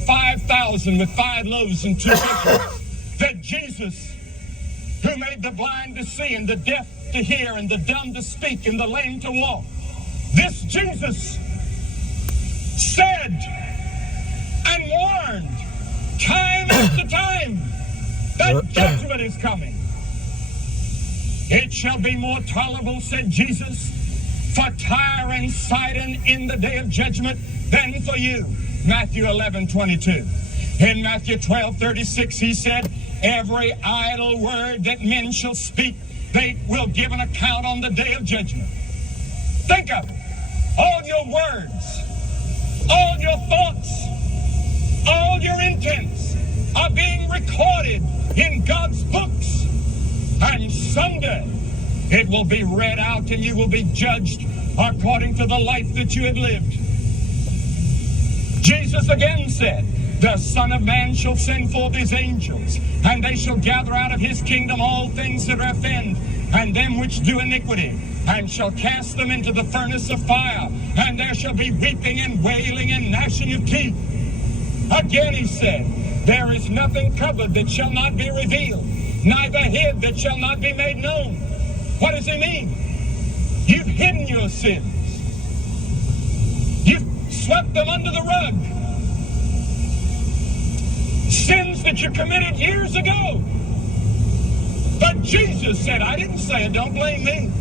5,000 with 5 loaves and 2 fishes. That Jesus, who made the blind to see and the deaf to hear and the dumb to speak and the lame to walk, this Jesus said and warned time after time that judgment is coming. It shall be more tolerable, said Jesus, for Tyre and Sidon in the day of judgment than for you. Matthew 11:22. In Matthew 12:36 he said, every idle word that men shall speak, they will give an account on the day of judgment. Think of it. All your words, all your thoughts, all your intents are being recorded in God's books. And someday it will be read out and you will be judged according to the life that you have lived. Jesus again said, the Son of Man shall send forth his angels, and they shall gather out of his kingdom all things that are offend, and them which do iniquity, and shall cast them into the furnace of fire, and there shall be weeping and wailing and gnashing of teeth. Again he said, there is nothing covered that shall not be revealed, neither hid that shall not be made known. What does he mean? You've hidden your sins. You've swept them under the rug. Sins that you committed years ago. But Jesus said, I didn't say it, don't blame me.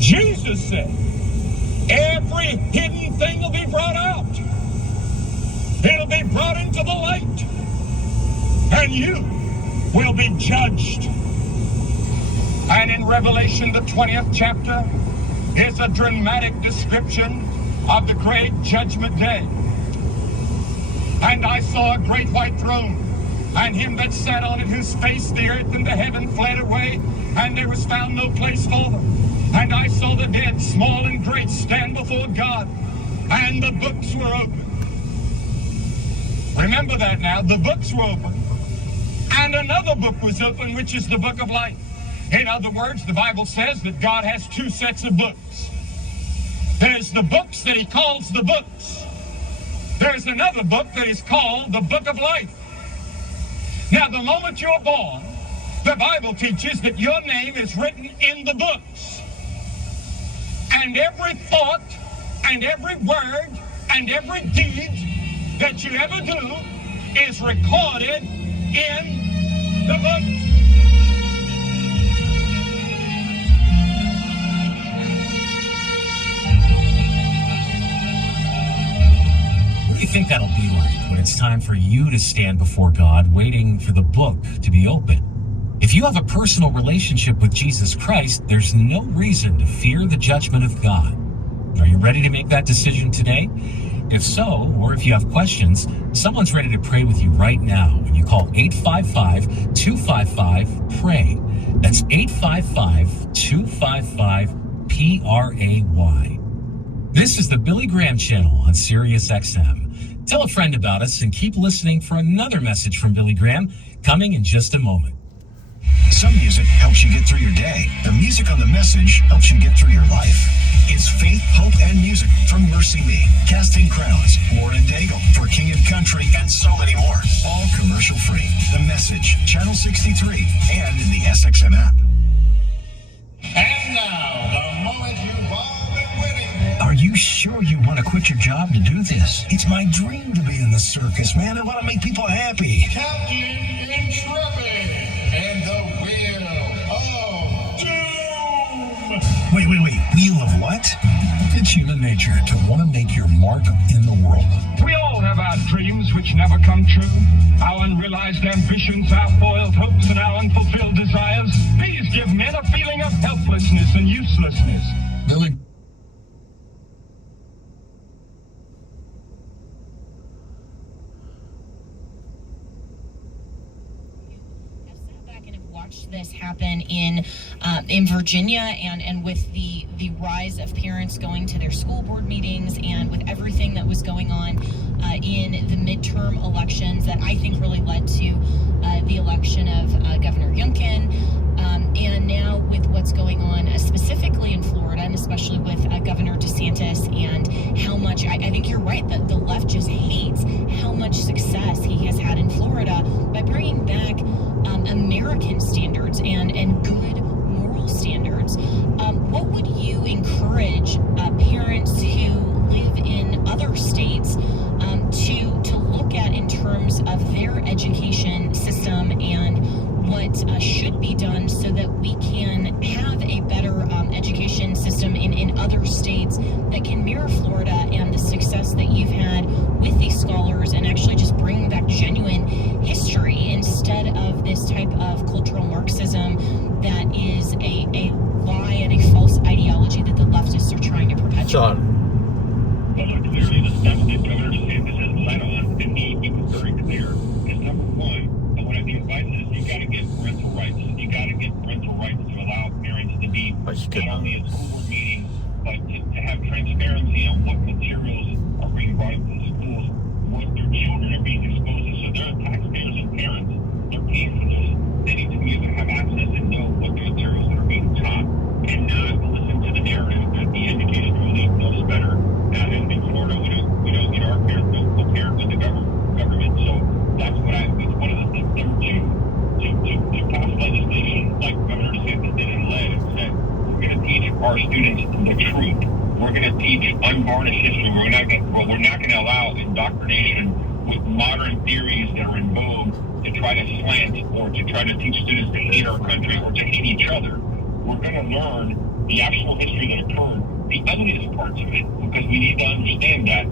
Jesus said, every hidden thing will be brought out. It'll be brought into the light. And you will be judged. And in Revelation, the 20th chapter, is a dramatic description of the great judgment day. And I saw a great white throne, and him that sat on it, whose face the earth and the heaven fled away, and there was found no place for them. And I saw the dead, small and great, stand before God, and the books were open. Remember that now, the books were open. And another book was open, which is the book of life. In other words, the Bible says that God has 2 sets of books. There's the books that he calls the books. There's another book that is called the book of life. Now, the moment you're born, the Bible teaches that your name is written in the books. And every thought and every word and every deed that you ever do is recorded in the book. What do you think that'll be like when it's time for you to stand before God, waiting for the book to be opened? If you have a personal relationship with Jesus Christ, there's no reason to fear the judgment of God. Are you ready to make that decision today? If so, or if you have questions, someone's ready to pray with you right now when you call 855-255-PRAY. That's 855-255-PRAY. This is the Billy Graham Channel on Sirius XM. Tell a friend about us and keep listening for another message from Billy Graham coming in just a moment. Some music helps you get through your day. The music on the message helps you get through your life. It's faith, hope, and music from Mercy Me, Casting Crowns, Lauren Daigle, For King and Country, and so many more. All commercial free. The Message, Channel 63, and in the SXM app. And now, the moment you've all been waiting for. Are you sure you want to quit your job to do this? It's my dream to be in the circus, man. I want to make people happy. Captain Intrepid and the Wheel of Doom. Wait. Wheel of what? It's human nature to want to make your mark in the world. We all have our dreams which never come true, our unrealized ambitions, our foiled hopes, and our unfulfilled desires. These give men a feeling of helplessness and uselessness. Billy? This happen in Virginia, and with the rise of parents going to their school board meetings, and with everything that was going on in the midterm elections that I think really led to the election of Governor Youngkin, and now with what's going on specifically in Florida, and especially with Governor DeSantis, and how much I think you're right that the left just hates how much not going to allow indoctrination with modern theories that are in vogue to try to slant or to try to teach students to hate our country or to hate each other. We're going to learn the actual history that occurred, the ugliest parts of it, because we need to understand that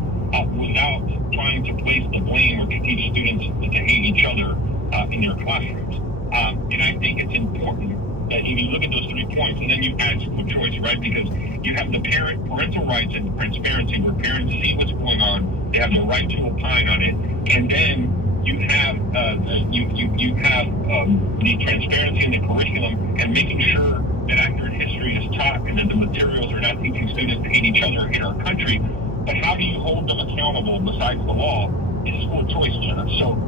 without trying to place the blame or to teach students to hate each other in their classrooms. And I think it's important that if you look at those 3 points and then you add school choice, right? Because you have the parental rights and transparency where parents see what's going on, they have the right to opine on it, and then you have the transparency in the curriculum and making sure that accurate history is taught and that the materials are not teaching students to hate each other in our country. But how do you hold them accountable besides the law? Is school choice, Jenna. So,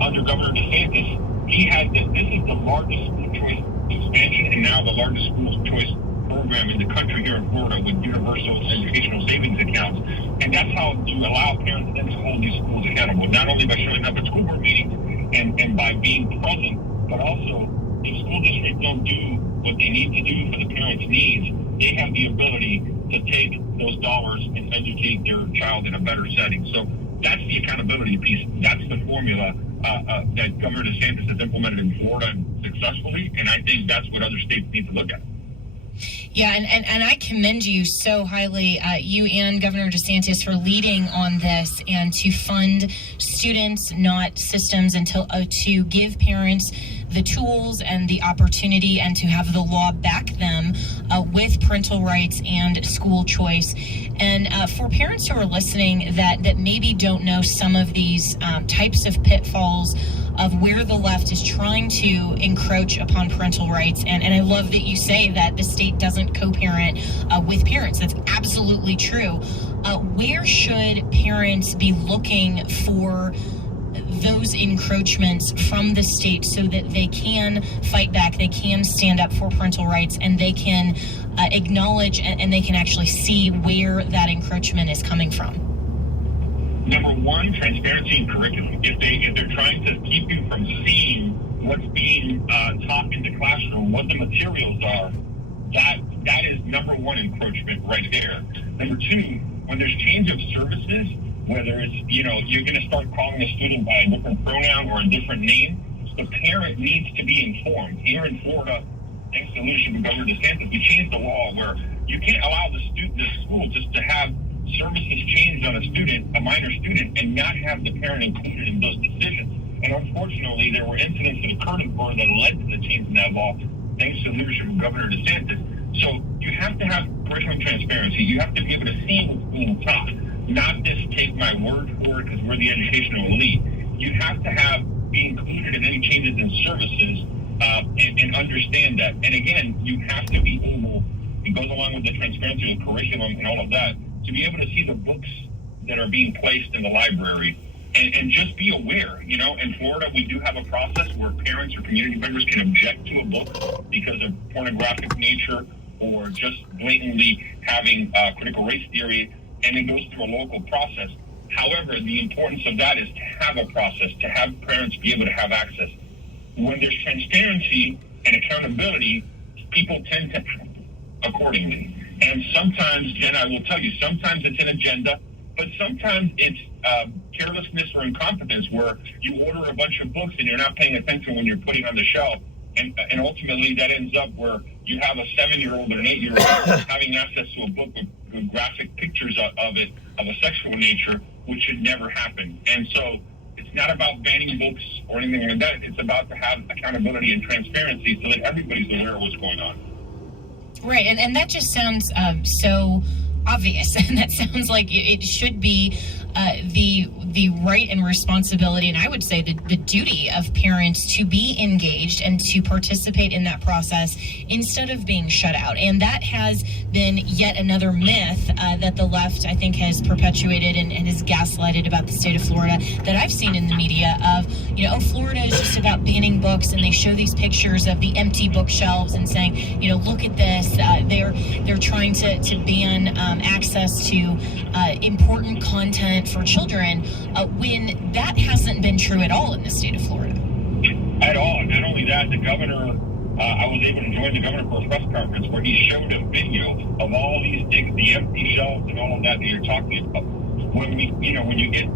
under Governor DeSantis, this is the largest school choice expansion and now the largest school choice program in the country here in Florida with universal educational savings accounts. And that's how you allow parents then to hold these schools accountable, not only by showing up at school board meetings and by being present, but also if school districts don't do what they need to do for the parents' needs, they have the ability to take those dollars and educate their child in a better setting. So that's the accountability piece. That's the formula that Governor DeSantis has implemented in Florida successfully, and I think that's what other states need to look at. Yeah, and I commend you so highly, you and Governor DeSantis, for leading on this and to fund students, not systems, until to give parents the tools and the opportunity and to have the law back them with parental rights and school choice. And for parents who are listening that maybe don't know some of these types of pitfalls of where the left is trying to encroach upon parental rights. And I love that you say that the state doesn't co-parent with parents. That's absolutely true. Where should parents be looking for those encroachments from the state so that they can fight back, they can stand up for parental rights, and they can acknowledge and they can actually see where that encroachment is coming from? Number one, transparency in curriculum. If they're trying to keep you from seeing what's being taught in the classroom, what the materials are, that is number one encroachment right there. Number two, when there's change of services, whether it's, you're going to start calling a student by a different pronoun or a different name, the parent needs to be informed. Here in Florida, thanks to the leadership of Governor DeSantis, we changed the law where you can't allow the school just to have services changed on a minor student, and not have the parent included in those decisions. And unfortunately, there were incidents that occurred in Florida that led to the change in that law, thanks to the leadership of Governor DeSantis. So you have to have curriculum transparency. You have to be able to see what's being taught, not just take my word for it because we're the educational elite. You have to be included in any changes in services and understand that. And again, you have to be able, it goes along with the transparency of the curriculum and all of that, to be able to see the books that are being placed in the library and just be aware. In Florida, we do have a process where parents or community members can object to a book because of pornographic nature or just blatantly having critical race theory, and it goes through a local process. However, the importance of that is to have a process, to have parents be able to have access. When there's transparency and accountability, people tend to act accordingly. And sometimes, Jen, I will tell you, sometimes it's an agenda, but sometimes it's carelessness or incompetence where you order a bunch of books and you're not paying attention when you're putting on the shelf. And ultimately that ends up where you have a 7-year-old or an 8-year-old having access to a book with graphic pictures of it, of a sexual nature, which should never happen. And so it's not about banning books or anything like that. It's about to have accountability and transparency so that everybody's aware of what's going on. Right, and that just sounds so obvious, and that sounds like it should be the right and responsibility, and I would say the duty of parents to be engaged and to participate in that process instead of being shut out. And that has been yet another myth that the left, I think, has perpetuated and has gaslighted about the state of Florida that I've seen in the media of, Florida is just about banning books, and they show these pictures of the empty bookshelves and saying, look at this, they're trying to ban access to important content for children, when that hasn't been true at all in the state of Florida. At all. Not only that, the governor, I was able to join the governor for a press conference where he showed a video of all these things, the empty shelves and all of that you're talking about. when you get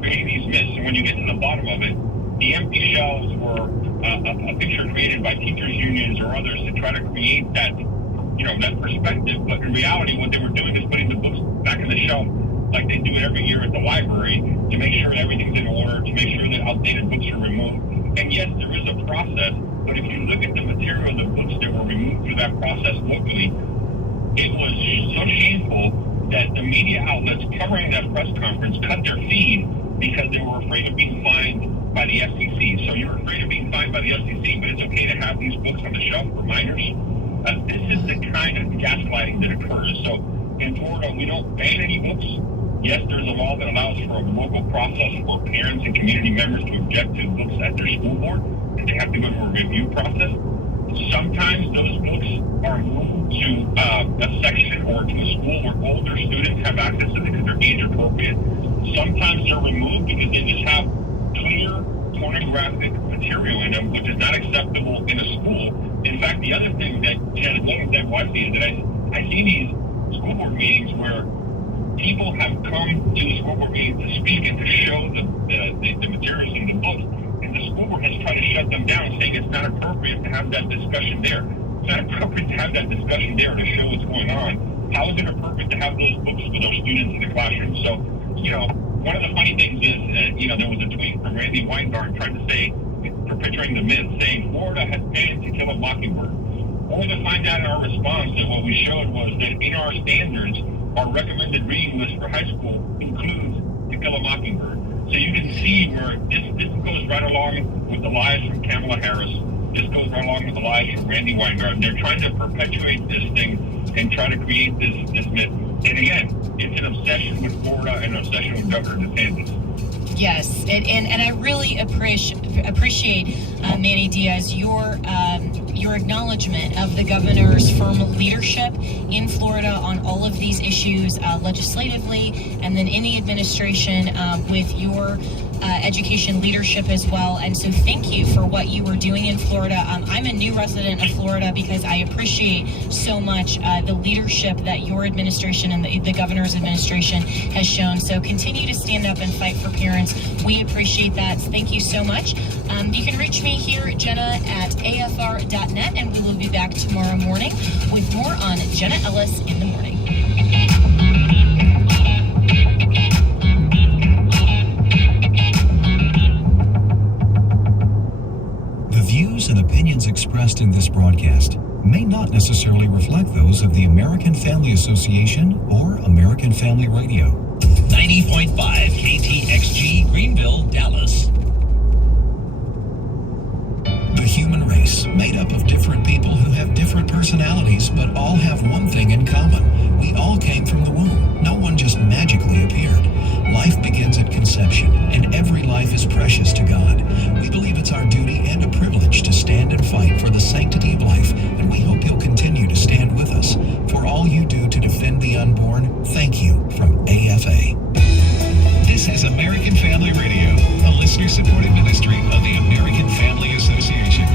creating these myths, and when you get to the bottom of it, the empty shelves were a picture created by teachers unions or others to try to create that perspective. But in reality, what they were doing is putting the books back in the shelf like they do it every year at the library to make sure that everything's in order, to make sure that outdated books are removed. And yes, there is a process, but if you look at the material of the books that were removed through that process locally, it was so shameful that the media outlets covering that press conference cut their feed because they were afraid of being fined by the FCC. So you're afraid of being fined by the FCC, but it's okay to have these books on the shelf for minors? This is the kind of gaslighting that occurs. So in Florida, we don't ban any books. Yes, there's a law that allows for a local process for parents and community members to object to books at their school board, and they have to go to a review process. Sometimes those books are moved to a section or to a school where older students have access to them because they're age appropriate. Sometimes they're removed because they just have clear pornographic material in them, which is not acceptable in a school. In fact, the other thing that I see is that I see these school board meetings where people have come to the school board meeting to speak and to show the materials in the books, and the school board has tried to shut them down, saying it's not appropriate to have that discussion there. It's not appropriate to have that discussion there to show what's going on. How is it appropriate to have those books with our students in the classroom? So, one of the funny things is, there was a tweet from Randy Weingarten trying to say, perpetuating the myth, saying Florida has banned To Kill a Mockingbird. Only to find out in our response that what we showed was that in our standards, our recommended reading list for high school includes To Kill a Mockingbird. So you can see where this goes right along with the lies from Kamala Harris. This goes right along with the lies from Randy Weingarten. They're trying to perpetuate this thing and try to create this myth. And again, it's an obsession with Florida and an obsession with Governor DeSantis. Yes, and I really appreciate Manny Diaz, your acknowledgement of the governor's firm leadership in Florida on all of these issues legislatively, and then in the administration with your education leadership as well. And so thank you for what you were doing in Florida. I'm a new resident of Florida because I appreciate so much the leadership that your administration and the governor's administration has shown. So continue to stand up and fight for parents. We appreciate that. Thank you so much. You can reach me here, Jenna, at afr.net, and we will be back tomorrow morning with more on Jenna Ellis in the Morning. The views and opinions expressed in this broadcast may not necessarily reflect those of the American Family Association or American Family Radio. 90.5 KTXG Greenville, Dallas. The human race, made up of different people who have different personalities, but all have one thing in common. We all came from the womb. No one just magically appeared. Life begins at conception, and every life is precious to God. We believe it's our duty and a privilege to stand and fight for the sanctity of life, and we hope you'll continue to stand with us. For all you do to defend the unborn, thank you from AFA. This is American Family Radio, a listener-supported ministry of the American Family Association.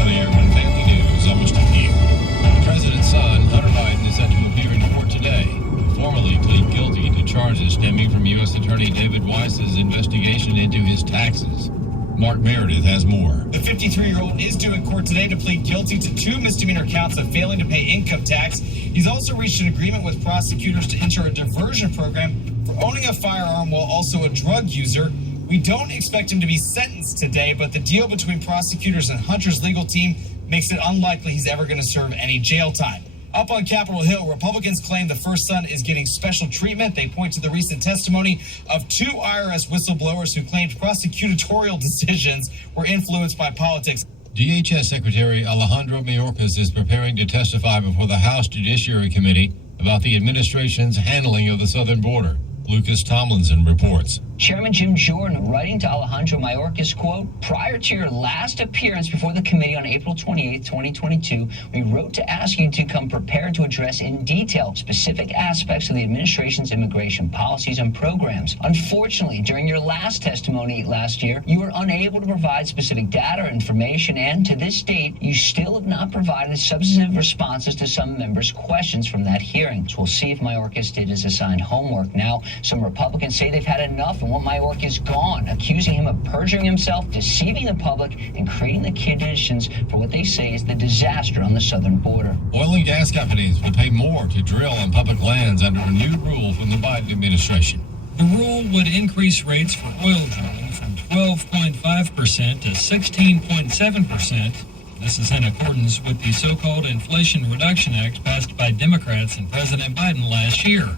American Family News, almost a year. The president's son, Hunter Biden, is set to appear in court today to formally plead guilty to charges stemming from U.S. Attorney David Weiss's investigation into his taxes. Mark Meredith has more. The 53-year-old is due in court today to plead guilty to 2 misdemeanor counts of failing to pay income tax. He's also reached an agreement with prosecutors to enter a diversion program for owning a firearm while also a drug user. We don't expect him to be sentenced today, but the deal between prosecutors and Hunter's legal team makes it unlikely he's ever going to serve any jail time. Up on Capitol Hill, Republicans claim the first son is getting special treatment. They point to the recent testimony of 2 IRS whistleblowers who claimed prosecutorial decisions were influenced by politics. DHS Secretary Alejandro Mayorkas is preparing to testify before the House Judiciary Committee about the administration's handling of the southern border. Lucas Tomlinson reports. Chairman Jim Jordan writing to Alejandro Mayorkas, quote, prior to your last appearance before the committee on April 28, 2022, we wrote to ask you to come prepared to address in detail specific aspects of the administration's immigration policies and programs. Unfortunately, during your last testimony last year, you were unable to provide specific data or information, and to this date, you still have not provided substantive responses to some members' questions from that hearing. So we'll see if Mayorkas did his assigned homework. Now, some Republicans say they've had enough and want Mayorkas is gone, accusing him of perjuring himself, deceiving the public, and creating the conditions for what they say is the disaster on the southern border. Oil and gas companies will pay more to drill on public lands under a new rule from the Biden administration. The rule would increase rates for oil drilling from 12.5% to 16.7%. This is in accordance with the so-called Inflation Reduction Act passed by Democrats and President Biden last year.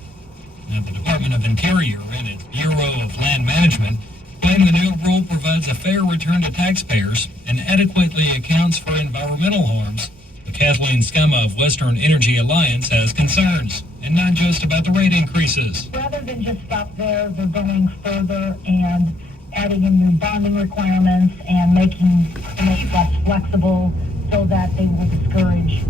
Now, the Department of Interior and its Bureau of Land Management claim the new rule provides a fair return to taxpayers and adequately accounts for environmental harms. But Kathleen Scama of Western Energy Alliance has concerns, and not just about the rate increases. Rather than just stop there, they're going further and adding in new bonding requirements and making it less flexible so that they will discourage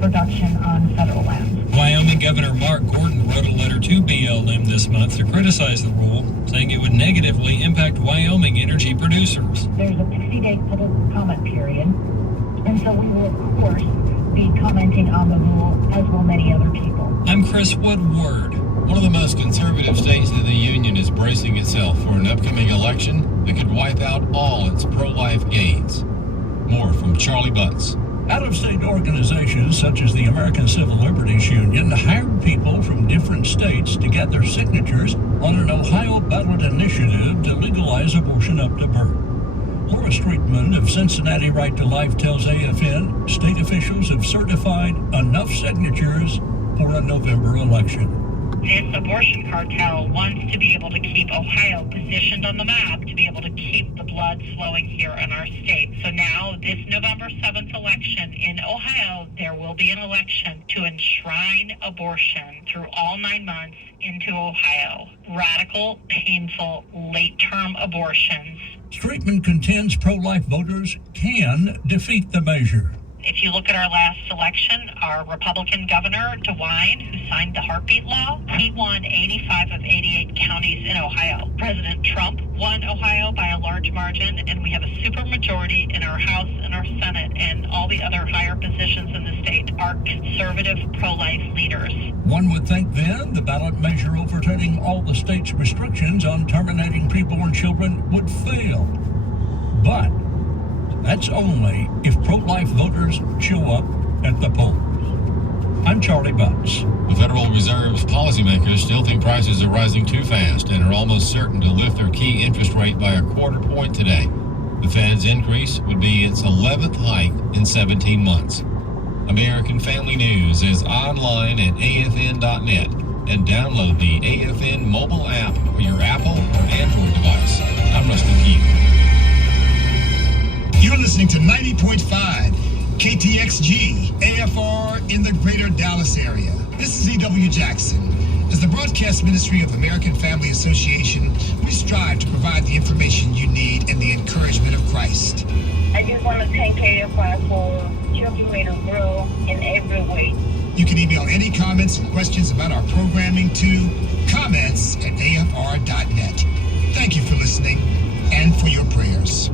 production on federal land. Wyoming Governor Mark Gordon wrote a letter to BLM this month to criticize the rule, saying it would negatively impact Wyoming energy producers. There's a 60-day public comment period, and so we will, of course, be commenting on the rule, as will many other people. I'm Chris Woodward. One of the most conservative states in the Union is bracing itself for an upcoming election that could wipe out all its pro-life gains. More from Charlie Butts. Out-of-state organizations such as the American Civil Liberties Union hired people from different states to gather signatures on an Ohio ballot initiative to legalize abortion up to birth. Laura Streetman of Cincinnati Right to Life tells AFN state officials have certified enough signatures for a November election. This abortion cartel wants to be able to keep Ohio positioned on the map, to be able to keep the blood flowing here in our state. So now, this November 7th election in Ohio, there will be an election to enshrine abortion through all 9 months into Ohio. Radical, painful, late-term abortions. Streetman contends pro-life voters can defeat the measure. If you look at our last election, our Republican governor, DeWine, who signed the heartbeat law, he won 85 of 88 counties in Ohio. President Trump won Ohio by a large margin, and we have a supermajority in our House and our Senate and all the other higher positions in the state are conservative pro-life leaders. One would think then the ballot measure overturning all the state's restrictions on terminating preborn children would fail. But that's only if pro-life voters show up at the polls. I'm Charlie Butts. The Federal Reserve's policymakers still think prices are rising too fast and are almost certain to lift their key interest rate by a quarter point today. The Fed's increase would be its 11th hike in 17 months. American Family News is online at afn.net and download the AFN mobile app for your Apple or Android device. I'm Rusty Keith. You're listening to 90.5 KTXG AFR in the greater Dallas area. This is E.W. Jackson. As the broadcast ministry of American Family Association, we strive to provide the information you need and the encouragement of Christ. I just want to thank KFI for helping me to grow in every way. You can email any comments and questions about our programming to comments@afr.net. Thank you for listening and for your prayers.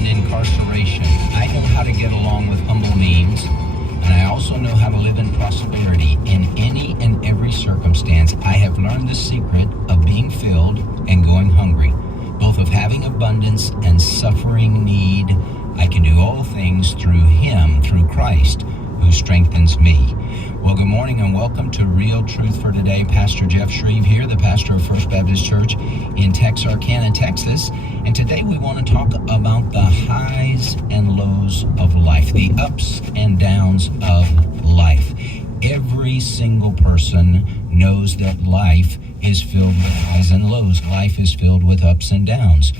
Incarceration. I know how to get along with humble means, and I also know how to live in prosperity in any and every circumstance. I have learned the secret of being filled and going hungry, both of having abundance and suffering need. I can do all things through Him, through Christ, who strengthens me. Well, good morning and welcome to Real Truth for Today. Pastor Jeff Shreve here, the pastor of First Baptist Church in Texarkana, Texas. And today we want to talk about the highs and lows of life, the ups and downs of life. every single person knows that life is filled with highs and lows. Life is filled with ups and downs.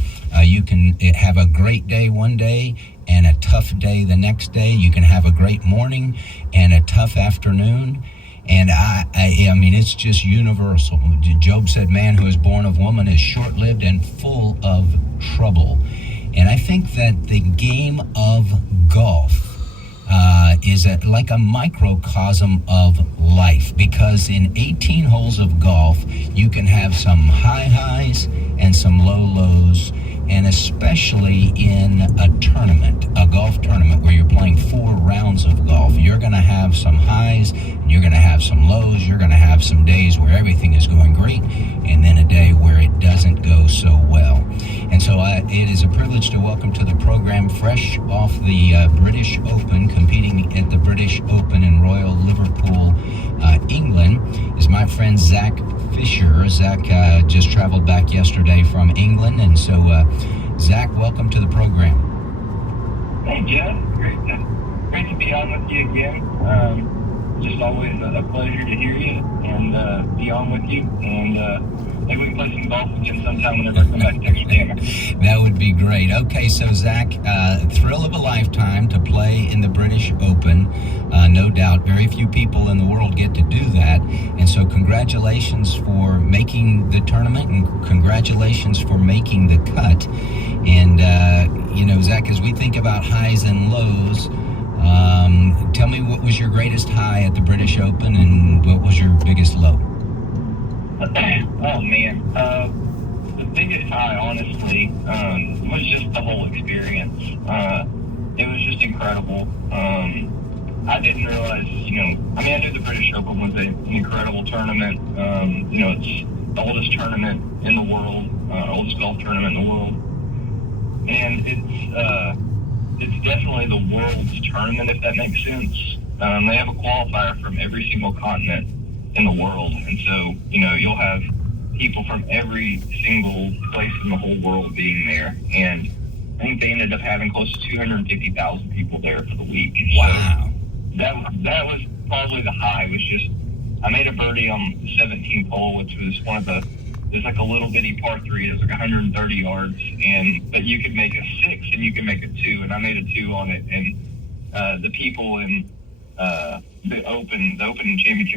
You can have a great day one day and a tough day the next day. You can have a great morning and a tough afternoon. And I mean, it's just universal. Job said, man who is born of woman is short-lived and full of trouble. And I think that the game of golf is like a microcosm of life, because in 18 holes of golf, you can have some high highs and some low lows. And especially in a tournament, a golf tournament where you're playing 4 rounds of golf, you're going to have some highs and you're going to have some lows. You're going to have some days where everything is going great and then a day where it doesn't go so well. And so it is a privilege to welcome to the program, fresh off the British Open, competing at the British Open in Royal Liverpool, England, is my friend Zach Fisher. Zach just traveled back yesterday from England, and so Zach, welcome to the program. Hey, Jeff. Great to be on with you again. Just always a pleasure to hear you and be on with you. And maybe we can play some golf again sometime whenever I come back to Texarkana. That would be great. Okay, so Zach, thrill of a lifetime to play in the British Open. No doubt, very few people in the world get to do that. And so congratulations for making the tournament, and congratulations for making the cut. And, you know, Zach, as we think about highs and lows, tell me, what was your greatest high at the British Open and what was your biggest low? Oh, man. The biggest high, honestly, was just the whole experience. It was just incredible. I didn't realize, I knew the British Open was an incredible tournament. It's the oldest tournament in the world, oldest golf tournament in the world. And it's definitely the world's tournament, if that makes sense. They have a qualifier from every single continent in the world. And so, you'll have people from every single place in the whole world being there. And I think they ended up having close to 250,000 people there for the week. Wow. So that was probably the high. Was just, I made a birdie on the 17th hole, which was there's like a little bitty par 3. It was like 130 yards, but you could make a 6 and you could make a 2, and I made a 2 on it. And the people in the Open Championship